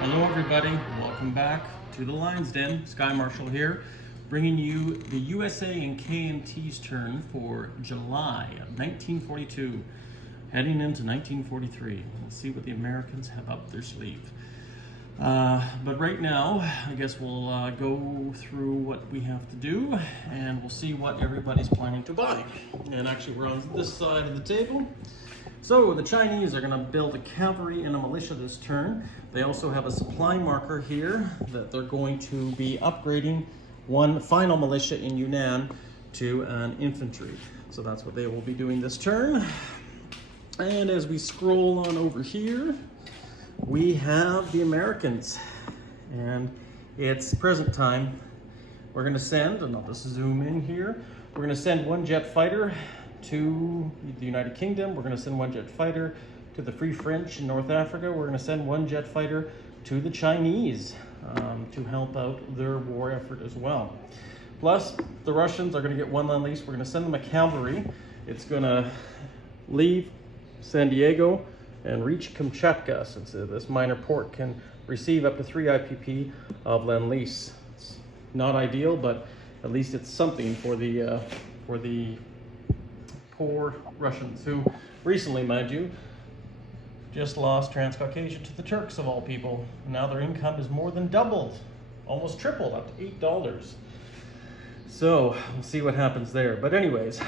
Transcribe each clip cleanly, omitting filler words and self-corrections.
Hello everybody, welcome back to the Lion's Den. Sky Marshal here, bringing you the USA and KMT's turn for July of 1942, heading into 1943. Let's see what the Americans have up their sleeve. But right now, I guess we'll go through what we have to do, and we'll see what everybody's planning to buy. And actually, we're on this side of the table. So the Chinese are going to build a cavalry and a militia this turn. They also have a supply marker here that they're going to be upgrading one final militia in Yunnan to an infantry. So that's what they will be doing this turn. And as we scroll on over here, we have the Americans. And it's present time. We're going to send, and I'll just zoom in here, we're going to send one jet fighter to the United Kingdom. We're going to send one jet fighter to the Free French in North Africa. We're going to send one jet fighter to the Chinese to help out their war effort as well. Plus, the Russians are going to get one Lend-Lease. We're going to send them a cavalry. It's going to leave San Diego and reach Kamchatka, since this minor port can receive up to 3 IPP of Lend-Lease. It's not ideal, but at least it's something for the poor Russians who recently, mind you, just lost Transcaucasia to the Turks of all people. Now their income is more than doubled, almost tripled, up to $8. So we'll see what happens there. But anyways,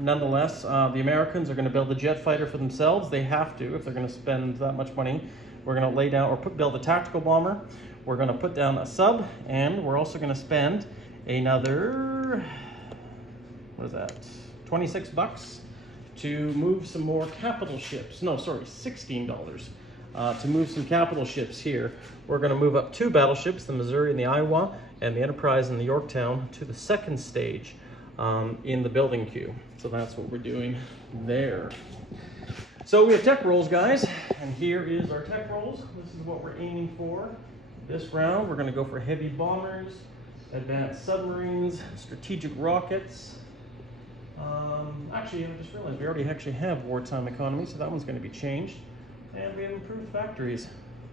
nonetheless, the Americans are going to build a jet fighter for themselves. They have to if they're going to spend that much money. We're going to lay down or build a tactical bomber. We're going to put down a sub, and we're also going to spend another, what is that, 26 bucks to move some more capital ships. No, sorry, $16 to move some capital ships here. We're going to move up 2 battleships, the Missouri and the Iowa, and the Enterprise and the Yorktown, to the second stage in the building queue. So that's what we're doing there. So we have tech rolls, guys, and here is our tech rolls. This is what we're aiming for this round. We're going to go for heavy bombers, advanced submarines, strategic rockets. Actually, I just realized we already have wartime economy, so that one's going to be changed. And we have improved factories,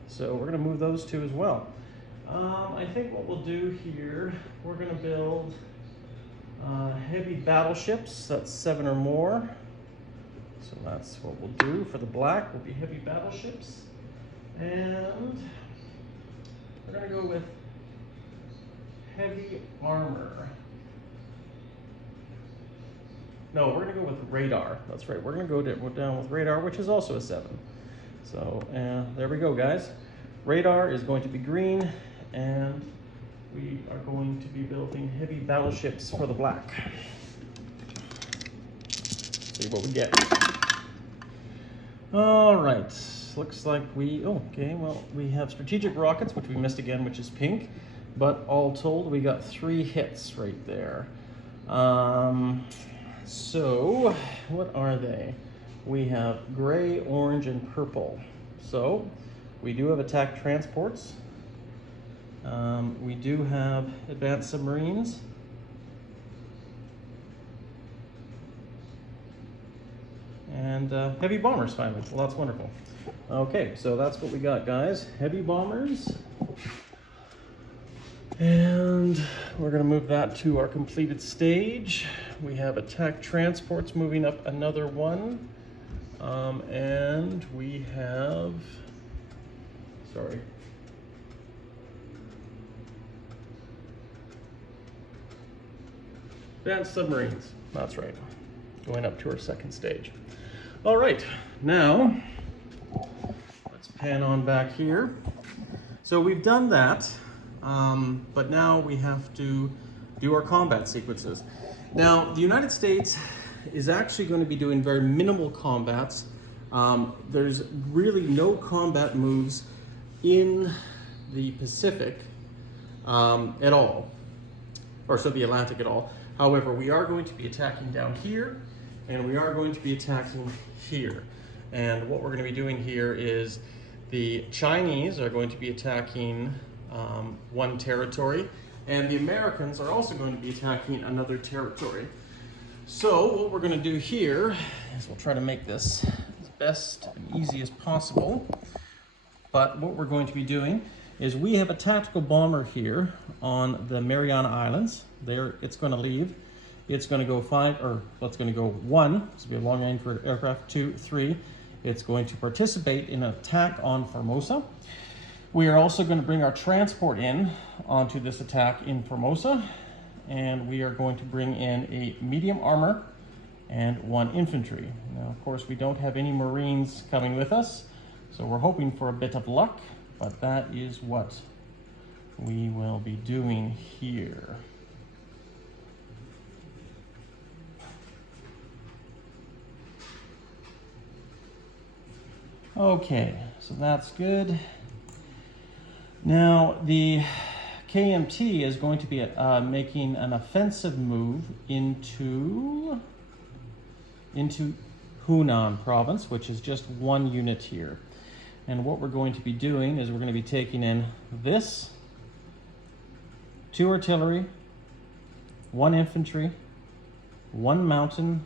so we're going to move those 2 as well. I think what we'll do here, we're going to build heavy battleships. That's 7 or more. So that's what we'll do. For the black, will be heavy battleships. And we're going to go with heavy armor. No, we're going to go with radar. That's right. We're going to go down with radar, which is also a 7. So there we go, guys. Radar is going to be green, and we are going to be building heavy battleships for the black. See what we get. All right. Looks like we have strategic rockets, which we missed again, which is pink. But all told, we got 3 hits right there. So, what are they? We have gray, orange, and purple. So, we do have attack transports. We do have advanced submarines. And heavy bombers, finally. Well, that's wonderful. Okay, so that's what we got, guys. Heavy bombers. And we're going to move that to our completed stage. We have attack transports moving up another 1. And we have, advanced submarines. That's right. Going up to our second stage. All right, now let's pan on back here. So we've done that. But now we have to do our combat sequences. Now, the United States is actually going to be doing very minimal combats. There's really no combat moves in the Pacific at all, or so the Atlantic at all. However, we are going to be attacking down here, and we are going to be attacking here. And what we're going to be doing here is the Chinese are going to be attacking one territory, and the Americans are also going to be attacking another territory. So what we're going to do here is we'll try to make this as best and easy as possible. But what we're going to be doing is we have a tactical bomber here on the Mariana Islands. There, it's going to leave. It's going to go it's going to go 1. This will be a long range aircraft. 2, 3. It's going to participate in an attack on Formosa. We are also going to bring our transport in onto this attack in Formosa, and we are going to bring in a medium armor and 1 infantry. Now, of course, we don't have any Marines coming with us, so we're hoping for a bit of luck, but that is what we will be doing here. Okay, so that's good. Now, the KMT is going to be making an offensive move into Hunan province, which is just 1 unit here. And what we're going to be doing is we're going to be taking in this, 2 artillery, 1 infantry, 1 mountain,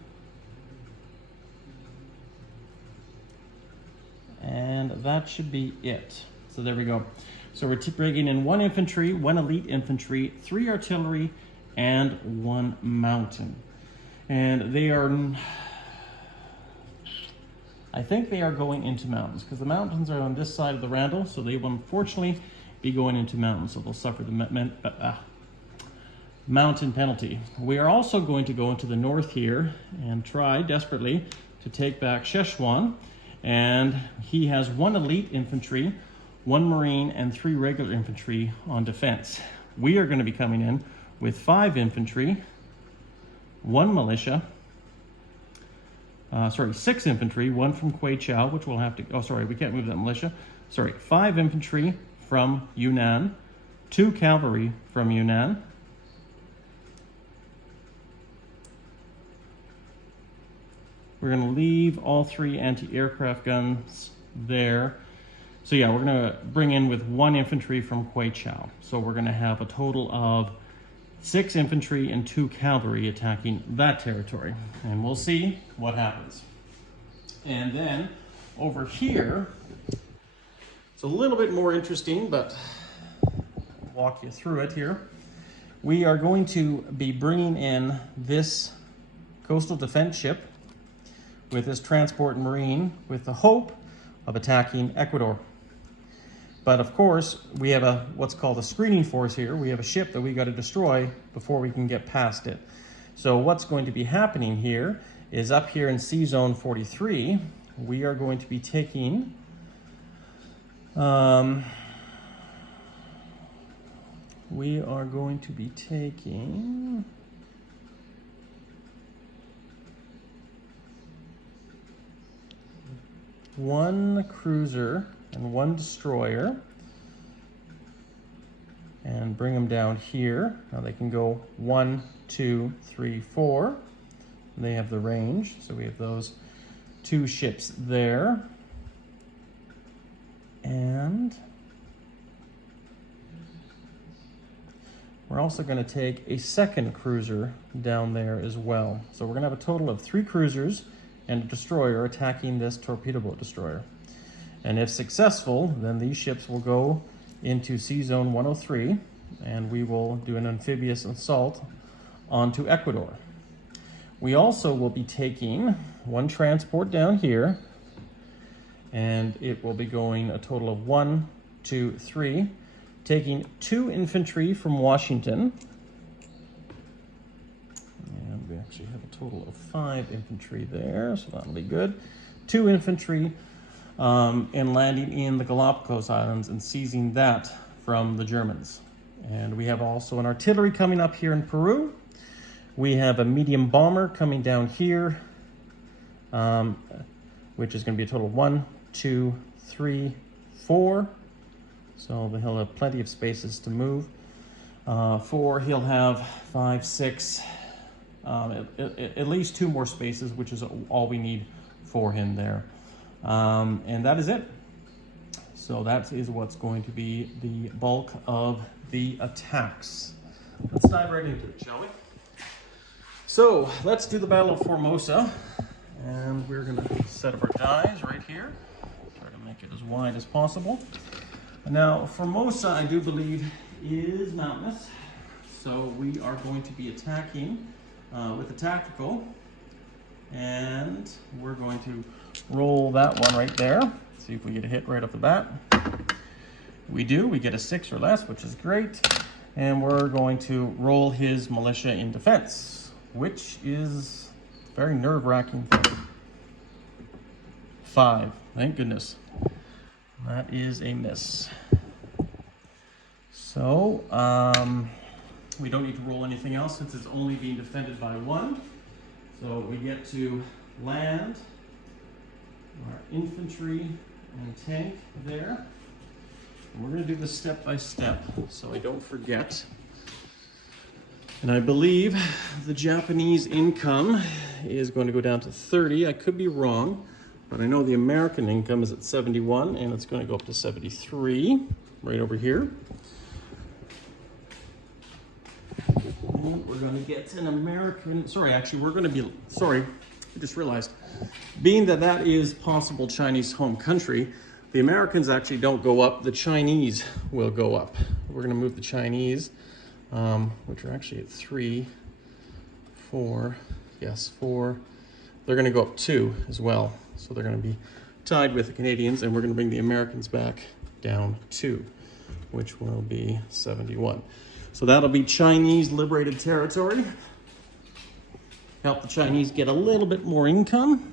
and that should be it. So there we go. So we're bringing in 1 infantry, 1 elite infantry, 3 artillery, and 1 mountain. And they are, I think they are going into mountains, because the mountains are on this side of the Randall, so they will unfortunately be going into mountains, so they'll suffer the mountain penalty. We are also going to go into the north here and try desperately to take back Szechuan, and he has 1 elite infantry, 1 marine, and 3 regular infantry on defense. We are going to be coming in with 5 infantry, 1 militia, 6 infantry, 1 from Kwai Chau, which we'll have to, we can't move that militia. 5 infantry from Yunnan, 2 cavalry from Yunnan, we're going to leave all 3 anti-aircraft guns there. So yeah, we're going to bring in with 1 infantry from Kwai Chau. So we're going to have a total of 6 infantry and 2 cavalry attacking that territory. And we'll see what happens. And then over here, it's a little bit more interesting, but I'll walk you through it here. We are going to be bringing in this coastal defense ship with this transport marine with the hope of attacking Ecuador. But of course, we have what's called a screening force here. We have a ship that we got to destroy before we can get past it. So what's going to be happening here is up here in Sea Zone 43, we are going to be taking one cruiser and 1 destroyer and bring them down here. Now they can go 1, 2, 3, 4. They have the range, so we have those 2 ships there. And we're also going to take a 2nd cruiser down there as well. So we're going to have a total of 3 cruisers and a destroyer attacking this torpedo boat destroyer. And if successful, then these ships will go into Sea Zone 103, and we will do an amphibious assault onto Ecuador. We also will be taking 1 transport down here, and it will be going a total of 1, 2, 3, taking 2 infantry from Washington. And we actually have a total of 5 infantry there, so that'll be good. 2 infantry, and landing in the Galapagos Islands and seizing that from the Germans. And we have also an artillery coming up here in Peru. We have a medium bomber coming down here, which is going to be a total of 1, 2, 3, 4. So he'll have plenty of spaces to move. 4, he'll have 5, 6, at least 2 more spaces, which is all we need for him there. And that is it. So that is what's going to be the bulk of the attacks. Let's dive right into it, shall we? So let's do the Battle of Formosa. And we're going to set up our dies right here. Try to make it as wide as possible. Now, Formosa, I do believe, is mountainous. So we are going to be attacking with the tactical. And we're going to roll that one right there. See if we get a hit right off the bat. We do. We get a 6 or less, which is great. And we're going to roll his militia in defense, which is very nerve-wracking thing. 5. Thank goodness. That is a miss. So, we don't need to roll anything else since it's only being defended by 1. So we get to land our infantry and tank there. And we're going to do this step by step so I don't forget. And I believe the Japanese income is going to go down to 30. I could be wrong, but I know the American income is at 71 and it's going to go up to 73 right over here. And we're going to get an American, I just realized, being that that is possible Chinese home country, the Americans actually don't go up, the Chinese will go up. We're going to move the Chinese, which are actually at 3, 4, yes, 4. They're going to go up 2 as well. So they're going to be tied with the Canadians, and we're going to bring the Americans back down 2, which will be 71. So that'll be Chinese liberated territory. Help the Chinese get a little bit more income.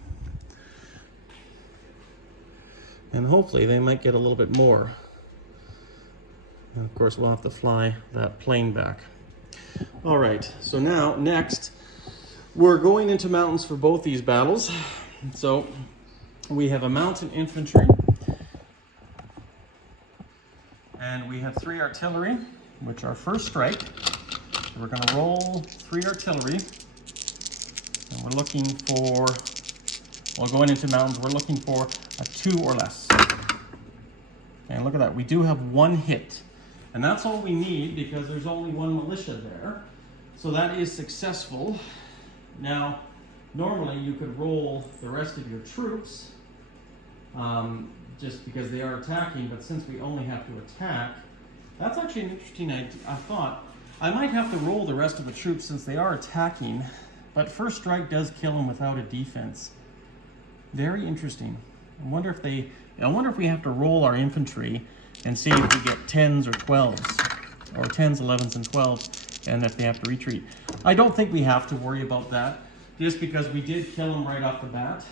And hopefully they might get a little bit more. And of course, we'll have to fly that plane back. All right, so now, next, we're going into mountains for both these battles. So we have a mountain infantry. And we have 3 artillery, which are first strike. So we're going to roll 3 artillery. And we're looking for, well, going into mountains, we're looking for a 2 or less. And look at that, we do have 1 hit. And that's all we need because there's only 1 militia there. So that is successful. Now, normally you could roll the rest of your troops just because they are attacking, but since we only have to attack, that's actually an interesting idea. I thought I might have to roll the rest of the troops since they are attacking, but first strike does kill them without a defense. Very interesting. I wonder if we have to roll our infantry and see if we get 10s or 12s, or 10s, 11s, and 12s, and if they have to retreat. I don't think we have to worry about that, just because we did kill them right off the bat,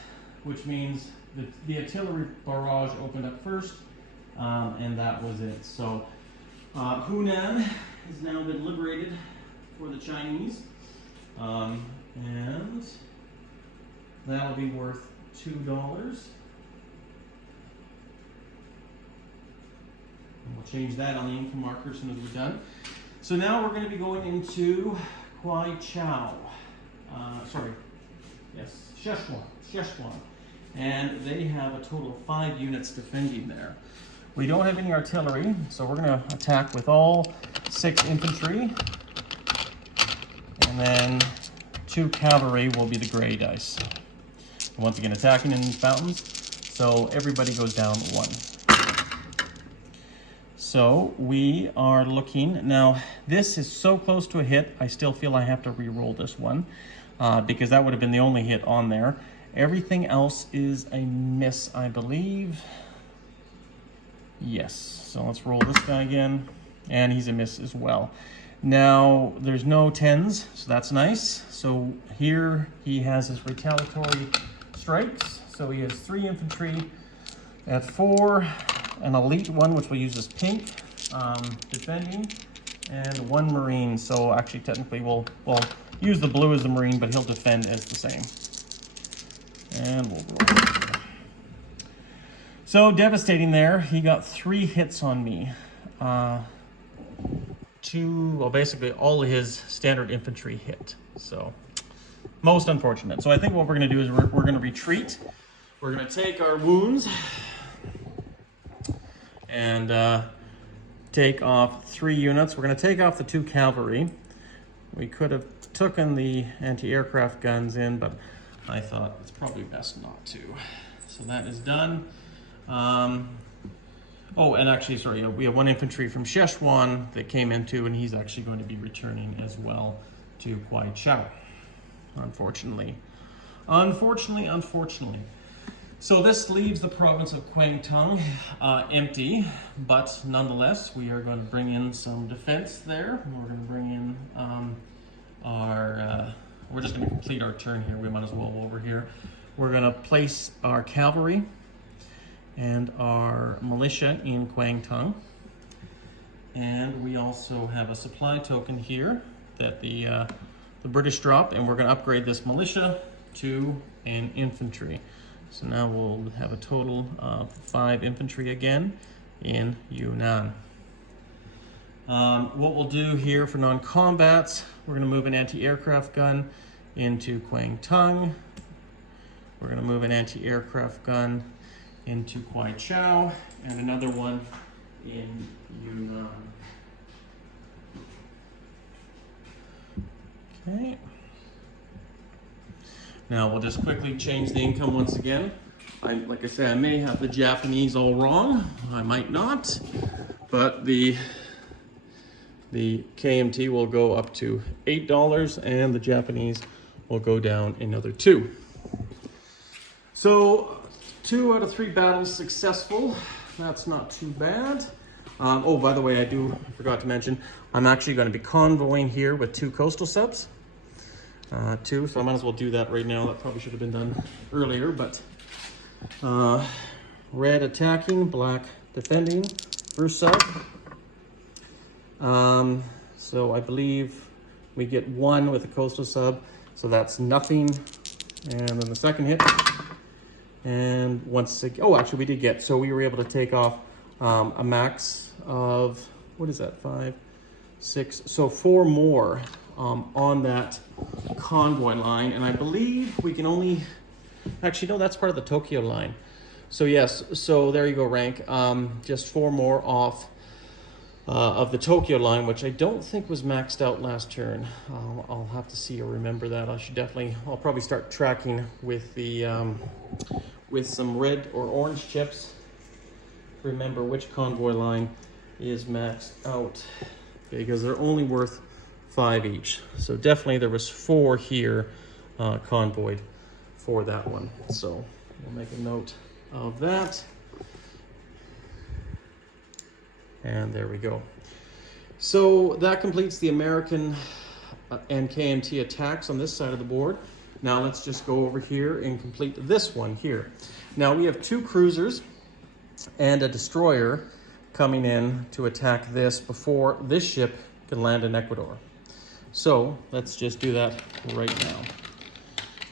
which means the artillery barrage opened up first, and that was it. So Hunan has now been liberated for the Chinese, and that'll be worth $2. And we'll change that on the income marker as soon as we're done. So now we're going to be going into Szechuan. And they have a total of 5 units defending there. We don't have any artillery, so we're going to attack with all 6 infantry. And then 2 cavalry will be the gray dice. Once again, attacking in fountains, so everybody goes down 1. So we are looking, now this is so close to a hit, I still feel I have to re-roll this one, because that would have been the only hit on there. Everything else is a miss, I believe. Yes, so let's roll this guy again, and he's a miss as well. Now, there's no 10s, so that's nice. So here he has his retaliatory strikes. So he has 3 infantry at 4, an elite one, which we'll use as pink, defending, and 1 marine. So actually, technically, we'll use the blue as the marine, but he'll defend as the same. And we'll roll. So devastating there. He got 3 hits on me. Basically all of his standard infantry hit. So most unfortunate. So I think what we're going to do is we're going to retreat. We're going to take our wounds and take off 3 units. We're going to take off the 2 cavalry. We could have taken the anti-aircraft guns in, but I thought it's probably best not to. So that is done. Oh, and actually, sorry, we have one infantry from Szechuan that came into, and he's actually going to be returning as well to Kwai Chao, unfortunately. Unfortunately. So this leaves the province of Kwang Tung empty, but nonetheless, we are going to bring in some defense there. We're going to bring in we're just going to complete our turn here. We might as well over here. We're going to place our cavalry and our militia in Kwang Tung. And we also have a supply token here that the British dropped, and we're going to upgrade this militia to an infantry. So now we'll have a total of 5 infantry again in Yunnan. What we'll do here for non-combats, we're going to move an anti-aircraft gun into Kwang Tung. We're going to move an anti-aircraft gun into Kwai Chao, and another one in Yunnan. Okay. Now we'll just quickly change the income once again. Like I said, I may have the Japanese all wrong. I might not, but the KMT will go up to $8, and the Japanese will go down another 2. So 2 out of 3 battles successful. That's not too bad. Oh, by the way, I forgot to mention, I'm actually going to be convoying here with 2 coastal subs. 2, so I might as well do that right now. That probably should have been done earlier, but red attacking, black defending, first sub. So I believe we get 1 with a coastal sub, so that's nothing. And then the second hit, and once again, oh, actually we did get, so we were able to take off a max of, what is that, 5, 6, so 4 more on that convoy line, and I believe we can only, actually no, that's part of the Tokyo line. So yes, so there you go, rank, just 4 more off of the Tokyo line, which I don't think was maxed out last turn. I'll have to see or remember that. I'll probably start tracking with the with some red or orange chips. Remember which convoy line is maxed out, okay, because they're only worth 5 each. So definitely there was 4 here convoyed for that one. So we'll make a note of that. And there we go. So that completes the American and KMT attacks on this side of the board. Now let's just go over here and complete this one here. Now we have 2 cruisers and a destroyer coming in to attack this before this ship can land in Ecuador. So let's just do that right now.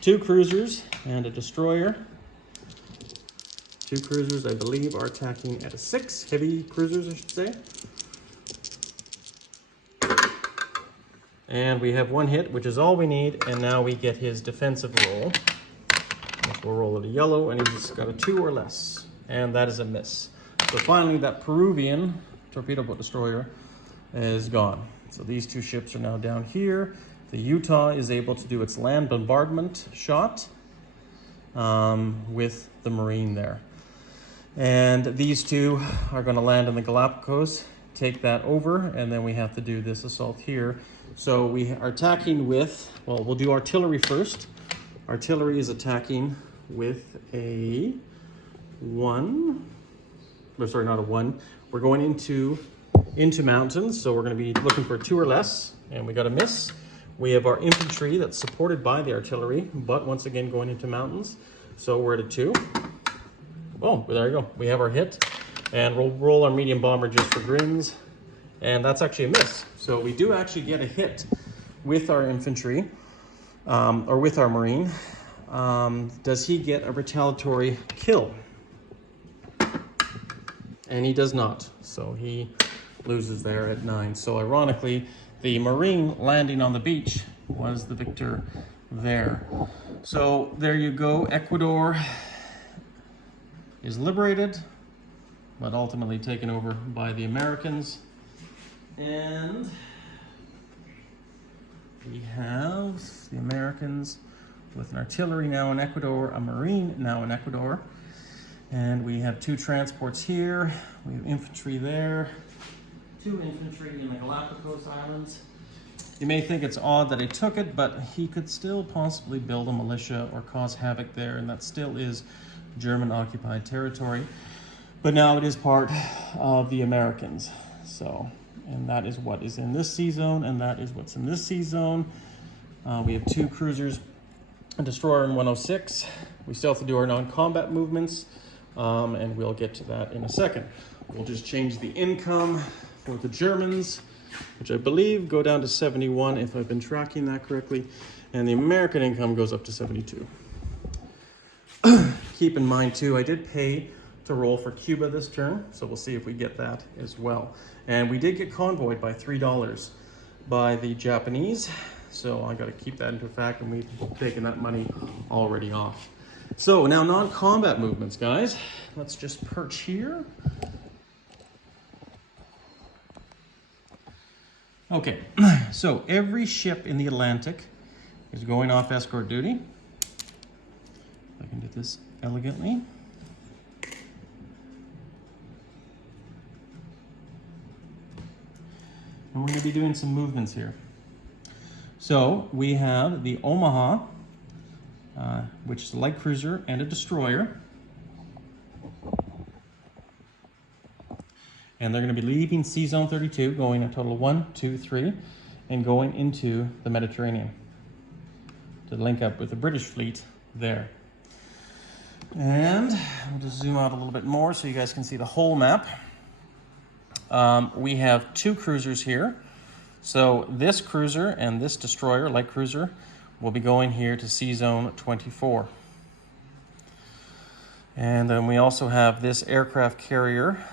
2 cruisers and a destroyer. 2 cruisers, I believe, are attacking at a 6. Heavy cruisers, I should say. And we have 1 hit, which is all we need, and now we get his defensive roll. We'll roll it a yellow, and he's got a 2 or less. And that is a miss. So finally, that Peruvian torpedo boat destroyer is gone. So these 2 ships are now down here. The Utah is able to do its land bombardment shot with the Marine there. And these 2 are going to land in the Galapagos, take that over, and then we have to do this assault here. So we are attacking with, well, we'll do artillery first. Artillery is attacking with a 1. Oh, sorry, not a 1. We're going into mountains, so we're going to be looking for a 2 or less, and we got a miss. We have our infantry that's supported by the artillery, but once again going into mountains, so we're at a 2. Oh, there you go. We have our hit, and we'll roll our medium bomber just for grins, and that's actually a miss. So we do actually get a hit with our infantry, or with our Marine. Does he get a retaliatory kill? And he does not, so he loses there at 9. So ironically, the Marine landing on the beach was the victor there. So there you go. Ecuador is liberated, but ultimately taken over by the Americans. And we have the Americans with an artillery now in Ecuador, a Marine now in Ecuador. And we have 2 transports here. We have infantry there. 2 infantry in the Galapagos Islands. You may think it's odd that he took it, but he could still possibly build a militia or cause havoc there, and that still is German-occupied territory. But now it is part of the Americans. So, and that is what is in this sea zone, and that is what's in this sea zone. We have 2 cruisers, a destroyer and 106. We still have to do our non-combat movements, and we'll get to that in a second. We'll just change the income for the Germans, which I believe go down to 71 if I've been tracking that correctly, and the American income goes up to 72. Keep in mind too, I did pay to roll for Cuba this turn, so we'll see if we get that as well. And we did get convoyed by $3 by the Japanese, so I got to keep that into fact, and we've taken that money already off. So now non-combat movements, guys. Let's just perch here. Okay, so every ship in the Atlantic is going off escort duty. If I can do this elegantly. And we're going to be doing some movements here. So we have the Omaha, which is a light cruiser and a destroyer. And they're going to be leaving Sea Zone 32, going a total of 1, 2, 3, and going into the Mediterranean to link up with the British fleet there. And I'll just zoom out a little bit more so you guys can see the whole map. We have 2 cruisers here. So this cruiser and this destroyer, light cruiser, will be going here to Sea Zone 24. And then we also have this aircraft carrier.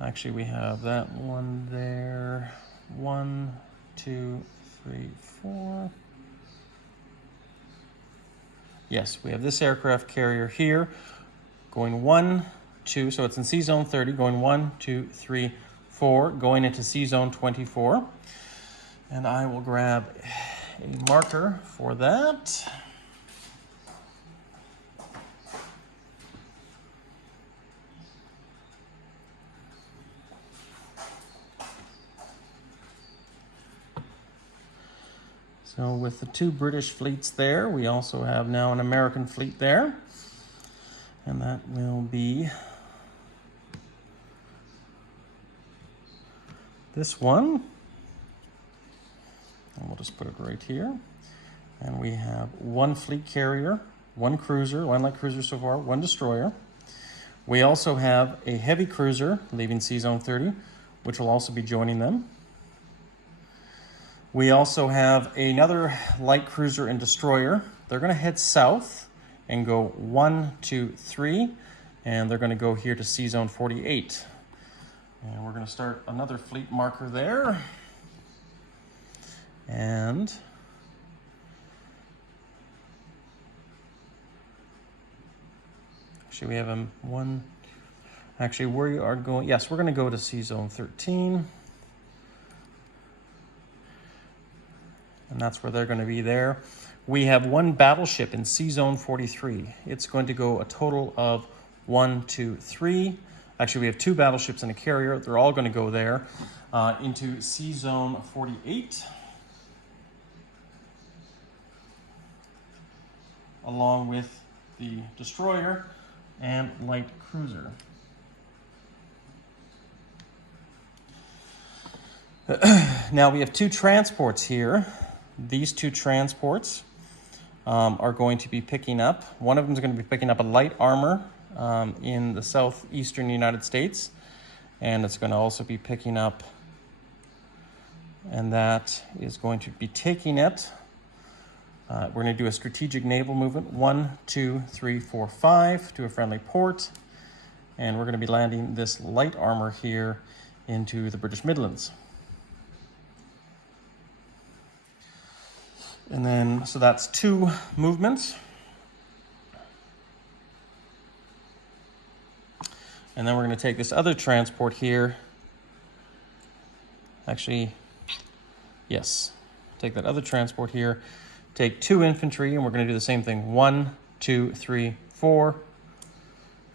Actually, we have that one there. 1, 2, 3, 4. Yes, we have this aircraft carrier here going 1, 2, so it's in Sea Zone 30, going 1, 2, 3, 4, going into Sea Zone 24. And I will grab a marker for that. So with the 2 British fleets there, we also have now an American fleet there. And that will be this one. And we'll just put it right here. And we have 1 fleet carrier, 1 cruiser, 1 light cruiser so far, 1 destroyer. We also have a heavy cruiser leaving Sea Zone 30, which will also be joining them. We also have another light cruiser and destroyer. They're going to head south and go 1, 2, 3, and they're going to go here to Sea Zone 48. And we're going to start another fleet marker there. And actually we have one. Actually, we are going. Yes, we're going to go to Sea Zone 13. And that's where they're going to be there. We have 1 battleship in Sea Zone 43. It's going to go a total of 1, 2, 3. Actually, we have 2 battleships and a carrier. They're all going to go there into Sea Zone 48. Along with the destroyer and light cruiser. Now we have 2 transports here. These 2 transports are going to be picking up. One of them is going to be picking up a light armor in the southeastern United States, and it's going to also be picking up, and that is going to be taking it. We're going to do a strategic naval movement, 1, 2, 3, 4, 5, to a friendly port, and we're going to be landing this light armor here into the British Midlands. And then, so that's 2 movements. And then we're going to take this other transport here. Actually, yes, take that other transport here. Take 2 infantry, and we're going to do the same thing. 1, 2, 3, 4,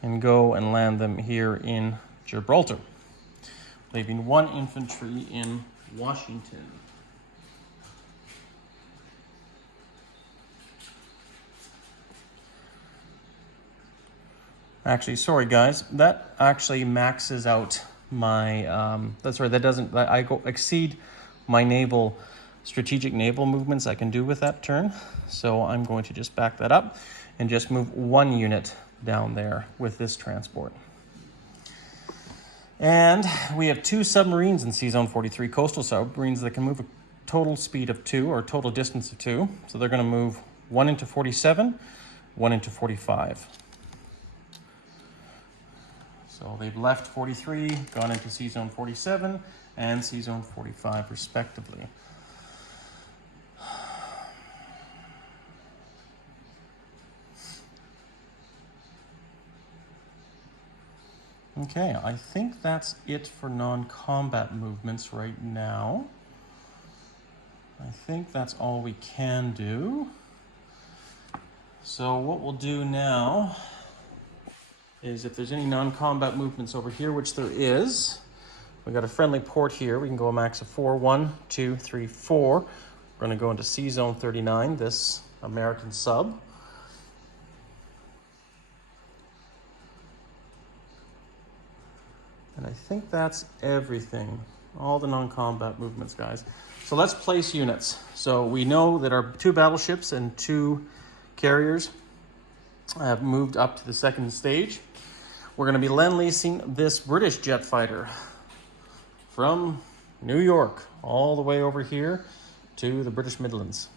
and go and land them here in Gibraltar, leaving 1 infantry in Washington. Actually, sorry guys, that actually maxes out my, that's right, that doesn't, I go exceed my strategic naval movements I can do with that turn. So I'm going to just back that up and just move 1 unit down there with this transport. And we have 2 submarines in C-Zone 43, coastal submarines that can move a total speed of 2 or total distance of 2. So they're going to move 1 into 47, 1 into 45. So they've left 43, gone into C-Zone 47 and C-Zone 45 respectively. Okay, I think that's it for non-combat movements right now. I think that's all we can do. So what we'll do now is if there's any non-combat movements over here, which there is, we got a friendly port here. We can go a max of 4. 1, 2, 3, 4. We're going to go into C-Zone 39, this American sub. And I think that's everything. All the non-combat movements, guys. So let's place units. So we know that our 2 battleships and 2 carriers have moved up to the 2nd stage. We're going to be lend-leasing this British jet fighter from New York all the way over here to the British Midlands.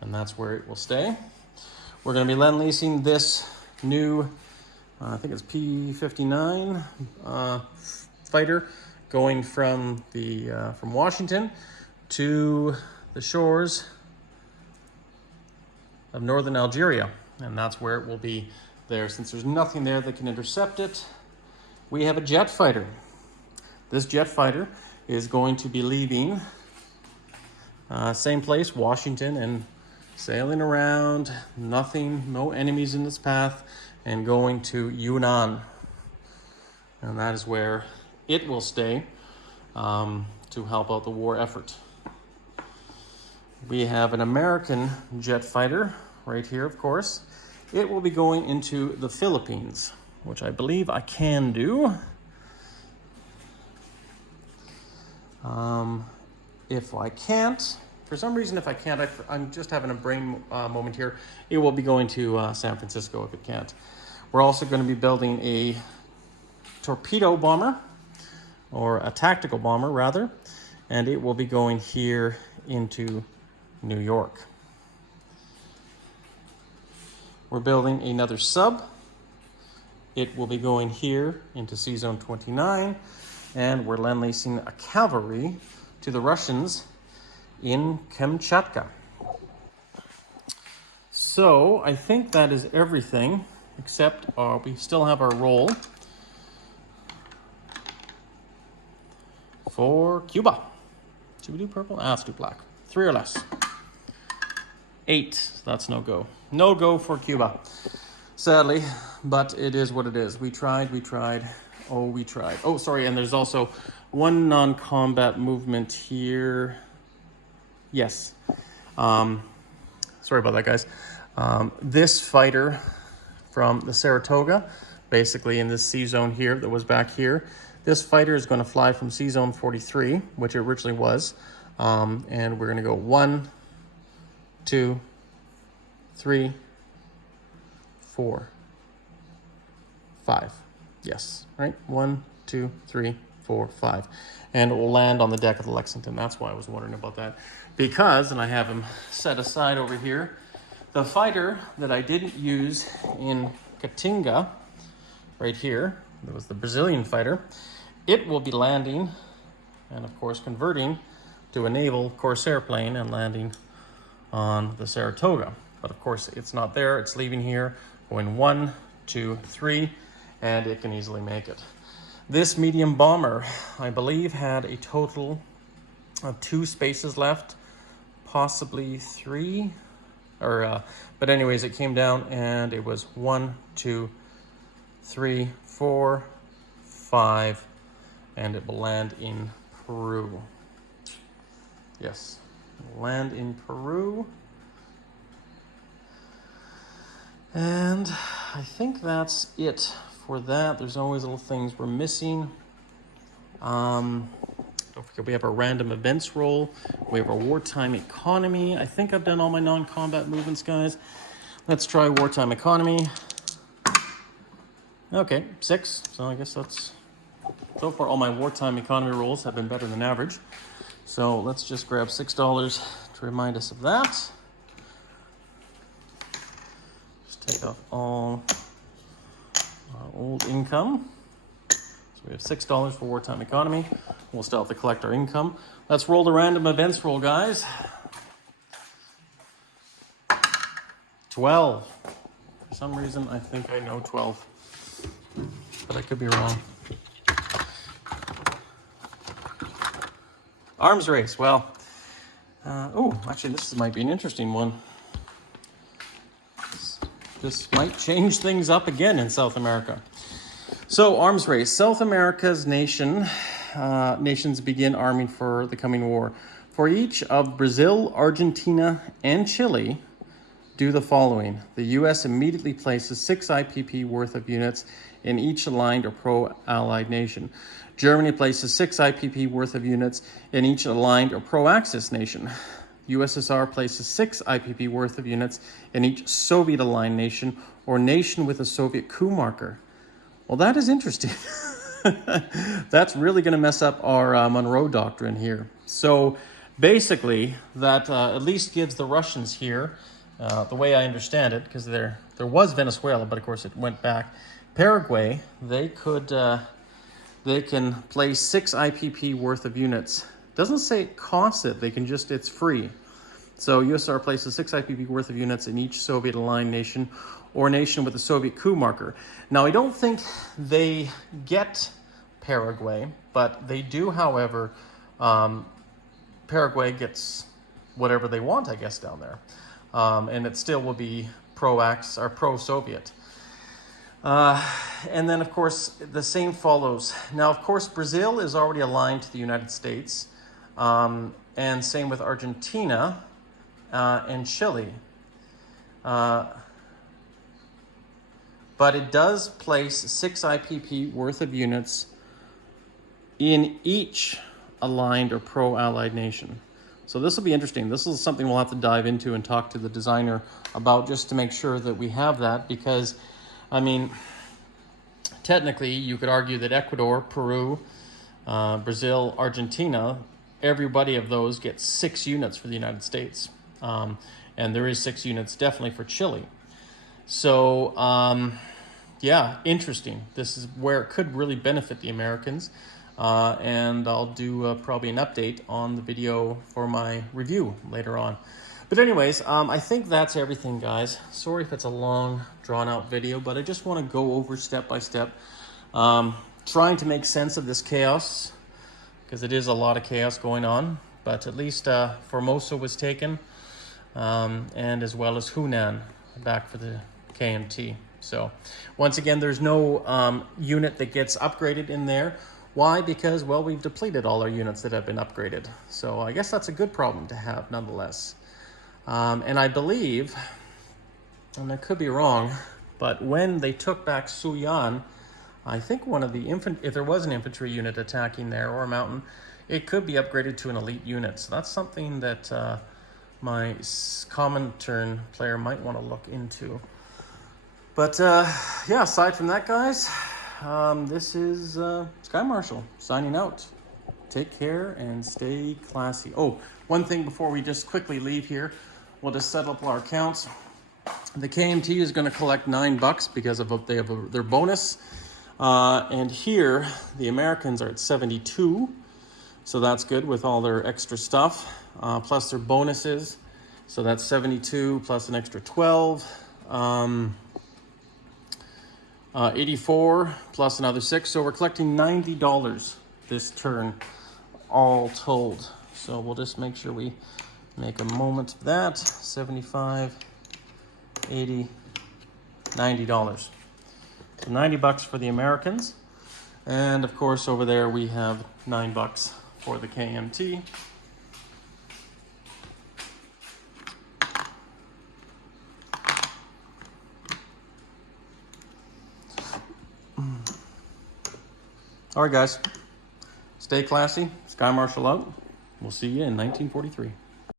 And that's where it will stay. We're going to be lend-leasing this new, I think it's P-59 fighter going from Washington to the shores of northern Algeria. And that's where it will be there. Since there's nothing there that can intercept it, we have a jet fighter. This jet fighter is going to be leaving same place, Washington, and sailing around, no enemies in its path, and going to Yunnan. And that is where it will stay to help out the war effort. We have an American jet fighter right here, of course. It will be going into the Philippines, which I believe I can do. If I can't, for some reason, if I can't, I'm just having a brain moment here. It will be going to San Francisco if it can't. We're also going to be building a torpedo bomber, or a tactical bomber rather, and it will be going here into New York. We're building another sub. It will be going here into C-Zone 29, and we're lend-leasing a cavalry to the Russians in Kamchatka. So I think that is everything, except we still have our roll for Cuba. Should we do purple? Let's do black. 3 or less. 8. That's no go. No go for Cuba, sadly, but it is what it is. We tried. Oh, we tried. Oh, sorry, and there's also 1 non-combat movement here. Yes. Sorry about that, guys. This fighter from the Saratoga, basically in this C-Zone here that was back here, this fighter is going to fly from C-Zone 43, which it originally was, and we're going to go 1, 2, 3, 4, 5. Yes, right? 1, 2, 3, 4, 5. And it will land on the deck of the Lexington. That's why I was wondering about that. Because, and I have him set aside over here, the fighter that I didn't use in Caatinga, right here, that was the Brazilian fighter, it will be landing and, of course, converting to a naval Corsair plane and landing on the Saratoga. But, of course, it's not there. It's leaving here, going 1, 2, 3, and it can easily make it. This medium bomber, I believe, had a total of 2 spaces left, possibly 3. But anyways, it came down and it was 1, 2, 3, 4, 5, and it will land in Peru. Yes, land in Peru. And I think that's it for that. There's always little things we're missing. Don't forget we have our random events roll. We have our wartime economy. I think I've done all my non-combat movements, guys. Let's try wartime economy. Okay, 6. So I guess that's... So far, all my wartime economy rolls have been better than average. So let's just grab $6 to remind us of that. Just take off all our old income. So we have $6 for wartime economy. We'll still have to collect our income. Let's roll the random events roll, guys. 12. For some reason, I think I know 12. But I could be wrong. Arms race. Well, actually, this might be an interesting one. This might change things up again in South America. So, arms race. South America's nations begin arming for the coming war. For each of Brazil, Argentina, and Chile, do the following. The U.S. immediately places 6 IPP worth of units in each aligned or pro-allied nation. Germany places 6 IPP worth of units in each aligned or pro-Axis nation. USSR places 6 IPP worth of units in each Soviet-aligned nation or nation with a Soviet coup marker. Well, that is interesting. That's really going to mess up our Monroe Doctrine here. So basically, that at least gives the Russians here, the way I understand it, because there was Venezuela, but of course it went back. Paraguay, they can place 6 IPP worth of units. Doesn't say it costs it, it's free. So USSR places 6 IPP worth of units in each Soviet-aligned nation or nation with a Soviet coup marker. Now, I don't think they get Paraguay, but they do, however, Paraguay gets whatever they want, I guess, down there. And it still will be pro-Ax or pro-Soviet. And then, of course, the same follows. Now, of course, Brazil is already aligned to the United States, and same with Argentina and Chile. But it does place 6 IPP worth of units in each aligned or pro-allied nation. So this will be interesting. This is something we'll have to dive into and talk to the designer about, just to make sure that we have that, because, I mean, technically you could argue that Ecuador, Peru, Brazil, Argentina, everybody of those gets 6 units for the United States. And there is 6 units definitely for Chile. So, yeah, interesting. This is where it could really benefit the Americans. And I'll do probably an update on the video for my review later on. But anyways, I think that's everything, guys. Sorry if it's a long, drawn-out video, but I just want to go over step by step, trying to make sense of this chaos, because it is a lot of chaos going on. But at least Formosa was taken, and as well as Hunan, back for the KMT. So once again, there's no unit that gets upgraded in there. Why? Because, well, we've depleted all our units that have been upgraded. So I guess that's a good problem to have, nonetheless. And I believe, and I could be wrong, but when they took back Suyan, I think one of the if there was an infantry unit attacking there, or a mountain, it could be upgraded to an elite unit. So that's something that my common turn player might want to look into. But yeah, aside from that, guys, this is Sky Marshal signing out. Take care and stay classy. Oh, one thing before we just quickly leave here, we'll just set up our accounts. The KMT is going to collect $9 because of they have their bonus. And here, the Americans are at 72. So that's good with all their extra stuff, plus their bonuses. So that's 72 plus an extra 12. 84 plus another 6. So we're collecting $90 this turn, all told. So we'll just make sure we Make a moment of that. 75, 80, $90. So 90 bucks for the Americans. And of course over there we have $9 for the KMT. All right, guys. Stay classy. Sky Marshal out. We'll see you in 1943.